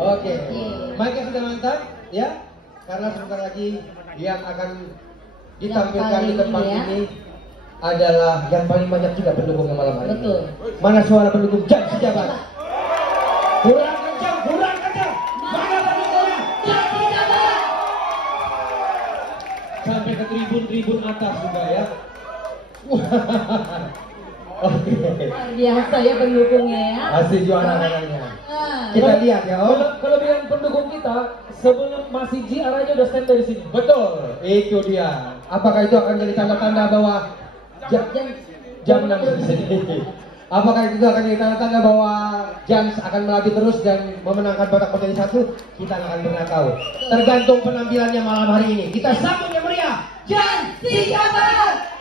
Oke. Mic-nya sudah mantap, ya? Karena sebentar lagi yang akan ditampilkan di tempat ini adalah yang paling banyak juga pendukungnya malam hari ini. Mana suara pendukung Jam Sejabat? Kurang kencang, kurang kencang. Mana pendukungnya Jam Sejabat? Sampai ke tribun-tribun atas juga ya. Oke. Biasa ya pendukungnya ya. Asli juara namanya. Kita lihat ya Om. Kelebihan pendukung kita sebelum masih Ji arahnya udah stand dari sini. Betul, itu dia. Apakah itu akan jadi tanda-tanda bahwa jam 6 di sini? Apakah itu akan jadi tanda-tanda bahwa Jans akan melatih terus dan memenangkan Batak menjadi satu? Kita akan pernah tahu. Tergantung penampilannya malam hari ini. Kita sambut yang meriah, Jans Sejabat.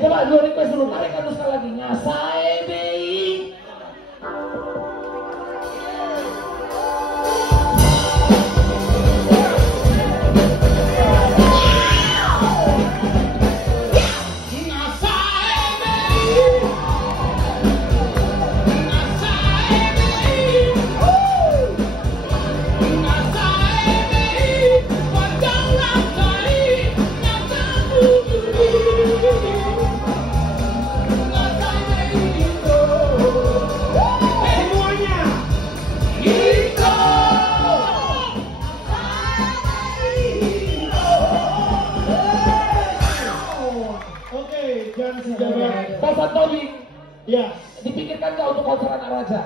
Coba gue request dulu, tarik satu sekali lagi. Ngasai BI. Pasat Tobing, ya dipikirkan nggak untuk Sarana Raja.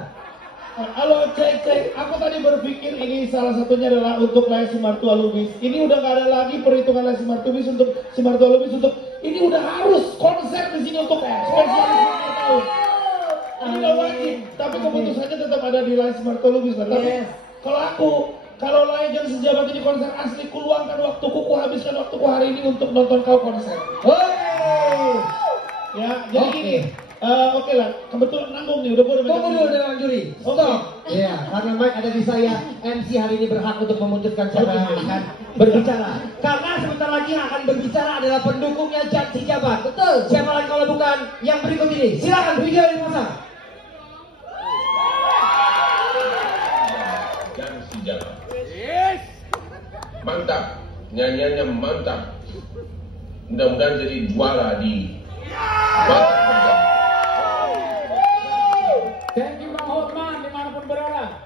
Halo cek, aku tadi berpikir ini salah satunya adalah untuk Lai Simartua Lubis. Ini udah gak ada lagi perhitungan Lai Simartua Lubis untuk ini udah harus konser di sini untuk spesialis ulang tahun. Ini udah wajib, tapi keputusannya tetap ada di Lai Simartua Lubis. Tapi kalau Lai Jan Sejabat ini konser asli, luangkan waktuku, habiskan waktuku hari ini untuk nonton kau konser. Ya, jadi gini. Oke lah, kebetulan nanggung nih, udah boleh. Tunggu dulu dengan juri. Stop. Iya, karena mic ada di saya. MC hari ini berhak untuk memutuskan siapa yang akan berbicara. Karena sebentar lagi yang akan berbicara adalah pendukungnya Jan Sejabat. Betul. Siapa lagi kalau bukan yang berikut ini? Silakan video dipasang. Jan Sejabat. Mantap, nyanyiannya mantap. Mudah-mudahan jadi juara di Thank you Bang Hotman dimanapun berada.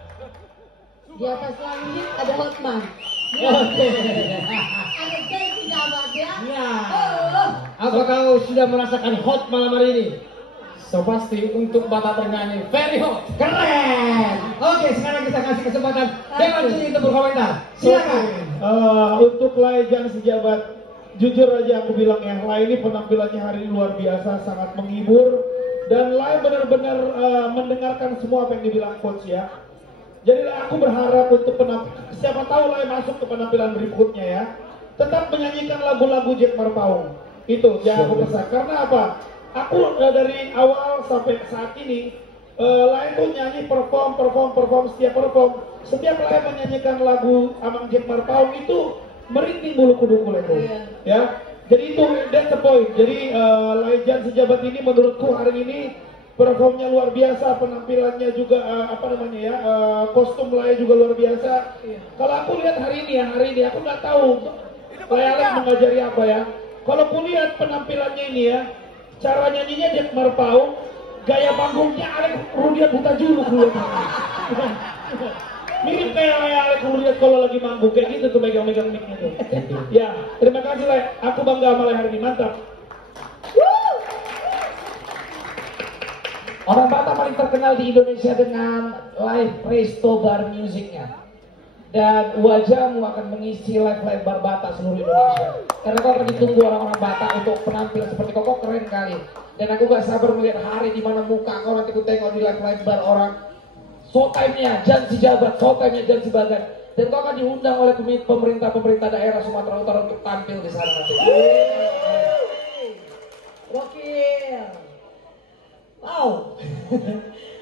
Di atas langit ada Hotman. Oke. Ada Jan Sejabat ya. Ya. Oh. Apa kau sudah merasakan hot malam hari ini? So pasti untuk bapak bernyanyi very hot. Keren. Oke, sekarang kita kasih kesempatan dengan juri untuk berkomentar. Silakan. Untuk Lai Jan Sejabat, jujur aja aku bilang ya, Lai ini penampilannya hari ini luar biasa, sangat menghibur. Dan Lai benar-benar mendengarkan semua apa yang dibilang coach ya. Jadi aku berharap untuk siapa tahu Lai masuk ke penampilan berikutnya ya, tetap menyanyikan lagu-lagu Jack Marpaung. Itu yang aku pesan. Karena apa? Aku dari awal sampai saat ini Lai pun nyanyi perform setiap Lai menyanyikan lagu Amang Jack Marpaung itu merinding bulu kuduku itu. Ya. Jadi itu that's the point. Jadi Lai Jan Sejabat ini menurutku hari ini performnya luar biasa, penampilannya juga kostum Lai juga luar biasa. Kalau aku lihat hari ini aku nggak tahu Lai Alek mengajari apa ya. Kalau aku lihat penampilannya ini ya, cara nyanyinya Jack Marpaung, gaya panggungnya Alek Rudiat Buta Juluk dulu. Mirip kayak Alek Rudiat kalau lagi manggung kayak gitu tuh megang-megang mic-nya tuh. Ya, terima kasih Lai. Aku bangga sama Lai hari ini, mantap. Orang Batak paling terkenal di Indonesia dengan live resto bar musiknya. Dan wajahmu akan mengisi live bar Batak seluruh Indonesia. Karena kau akan ditunggu orang-orang Batak untuk penampil seperti kau keren kali. Dan aku gak sabar melihat hari di mana muka kau nanti ku tengok di live bar orang. Showtime-nya Jan Sejabat, showtime-nya Jan Sejabat. Dan kau akan diundang oleh pemerintah daerah Sumatera Utara untuk tampil di sana nanti. Wakil. Wow.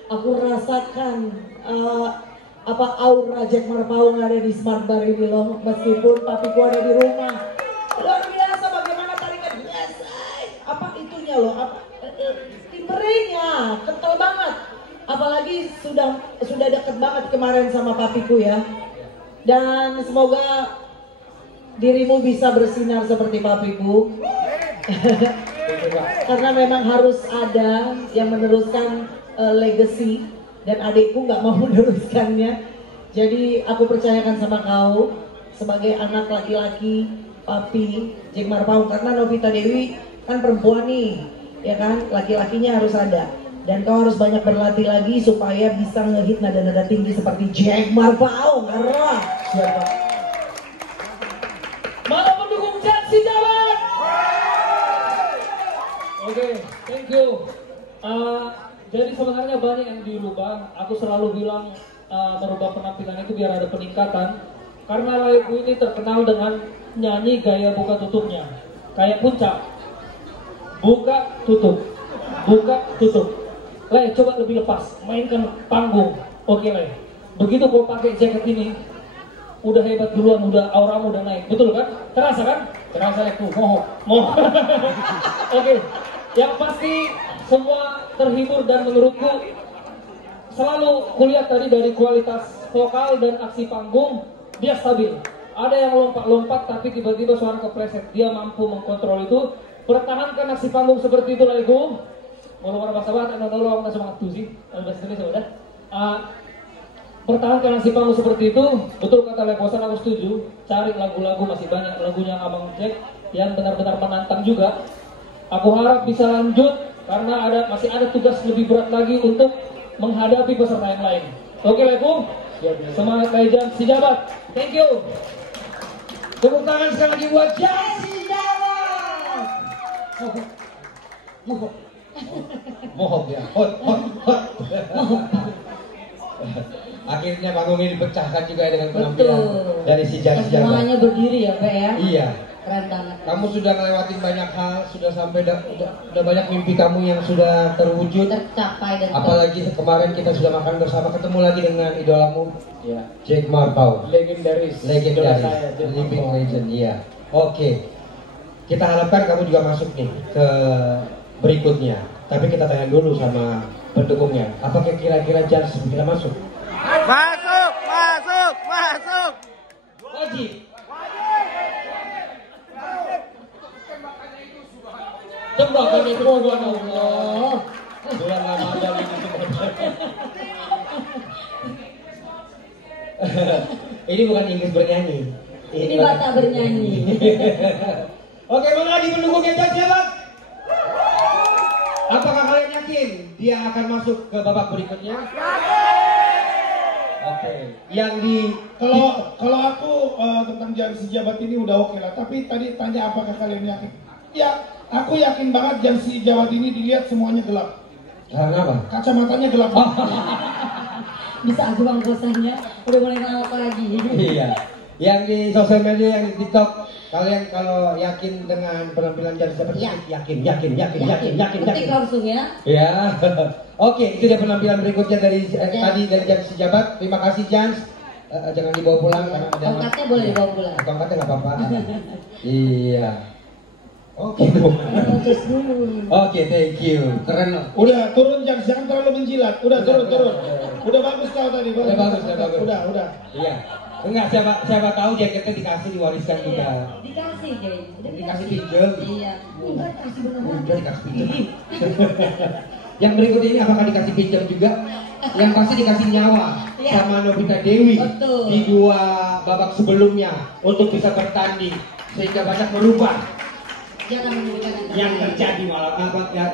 Aku rasakan aura Jack Marpaung ada di Smart Bar ini loh. Meskipun papiku ada di rumah. Luar biasa bagaimana tarikan biasa. Apa itunya loh? Timbrenya kental banget. Apalagi sudah deket banget kemarin sama papiku ya. Dan semoga dirimu bisa bersinar seperti papiku. Karena memang harus ada yang meneruskan legacy. Dan adikku nggak mau meneruskannya. Jadi aku percayakan sama kau sebagai anak laki-laki papi Jack Marpaung. Karena Novita Dewi kan perempuan nih, ya kan, laki-lakinya harus ada. Dan kau harus banyak berlatih lagi supaya bisa ngehit nada-nada tinggi seperti Jack Marpaung. Siapa? Mana pendukung Jan Sejabat? Oke, thank you. Jadi sebenarnya banyak yang dirubah. Aku selalu bilang merubah penampilan itu biar ada peningkatan. Karena lagu ini terkenal dengan nyanyi gaya buka tutupnya. Kayak Puncak. Buka tutup. Buka tutup. Le, coba lebih lepas, mainkan panggung. Oke Le, begitu kau pakai jaket ini, udah hebat duluan, udah auramu udah naik, betul kan? Terasa kan? Terasa aku, moh. Oke, yang pasti semua terhibur dan menurutku selalu kulihat tadi dari kualitas vokal dan aksi panggung, dia stabil. Ada yang lompat-lompat tapi tiba-tiba suara kepleset, dia mampu mengkontrol itu. Pertahankan aksi panggung seperti itu Lego. Mau bahasa Batak, nolong nggak semangat tuh sih, bahasa Indonesia udah. Pertahankan aksi panggung seperti itu, betul kata Leposan, aku setuju. Cari lagu-lagu, masih banyak lagunya Abang Jack yang benar-benar menantang juga. Aku harap bisa lanjut karena masih ada tugas lebih berat lagi untuk menghadapi peserta yang lain. Oke Leku, semangat Jan Sejabat. Thank you. Tepuk tangan sekali lagi buat Jan Sejabat. Mohon ya, hot. Akhirnya panggung ini dipecahkan juga dengan penampilan dari si Jan Sejabat. Semuanya berdiri ya, Pak ya. Iya. Keren banget. Kamu sudah ngelewatin banyak hal, sudah sampai udah banyak mimpi kamu yang sudah terwujud. Tercapai dan Apalagi kemarin kita sudah makan bersama, ketemu lagi dengan idolamu, Ya. Jack Marpau. Legendaris. Legendaris, Jack living Marpau. legend, iya. Oke, kita harapkan kamu juga masuk nih ke berikutnya. Tapi kita tanya dulu sama pendukungnya, apakah kira-kira Jan bisa masuk? Masuk. Wajib. Tembakan itu bukan Allah. Bulan Ramadan ini sebenarnya. Ini bukan Inggris bernyanyi. ini Batak bernyanyi. Oke, mana lagi pendukungnya Jan Sejabat? Apakah kalian yakin dia akan masuk ke babak berikutnya? Oke. Yang di Kalau aku tentang Jan Sejabat ini udah oke lah. Tapi tadi tanya apakah kalian yakin? Ya, aku yakin banget Jan Sejabat ini dilihat semuanya gelap. karena apa? Kacamatanya gelap. Bisa aja bang kosannya udah mulai ngelawak lagi. Iya. Yang di sosial media, yang di TikTok, kalian kalau yakin dengan penampilan Jan Sejabat, Ya. yakin. Ketik langsung ya. Ya. Oke, itu dia penampilan berikutnya dari tadi dari Jan Sejabat. Terima kasih Jan. Jangan dibawa pulang karena ada Tongkatnya boleh dibawa pulang. Tongkatnya nggak apa-apa. Iya. Oke. Terus dulu. Oke, thank you. Keren loh. Udah turun jangan terlalu menjilat. Udah turun. Udah bagus kau tadi. Udah bagus. Udah. Iya. Enggak, siapa tahu jaketnya dikasih diwariskan juga. Dikasih Jay. Dikasih pinjam. Iya. Enggak dikasih beneran. Udah dikasih pinjam. Yang berikut ini apakah dikasih pinjam juga? Yang pasti dikasih nyawa Iya. sama Novita Dewi Betul. di 2 babak sebelumnya untuk bisa bertanding sehingga banyak merubah Jangan menunjukkan yang terjadi malam apa ya.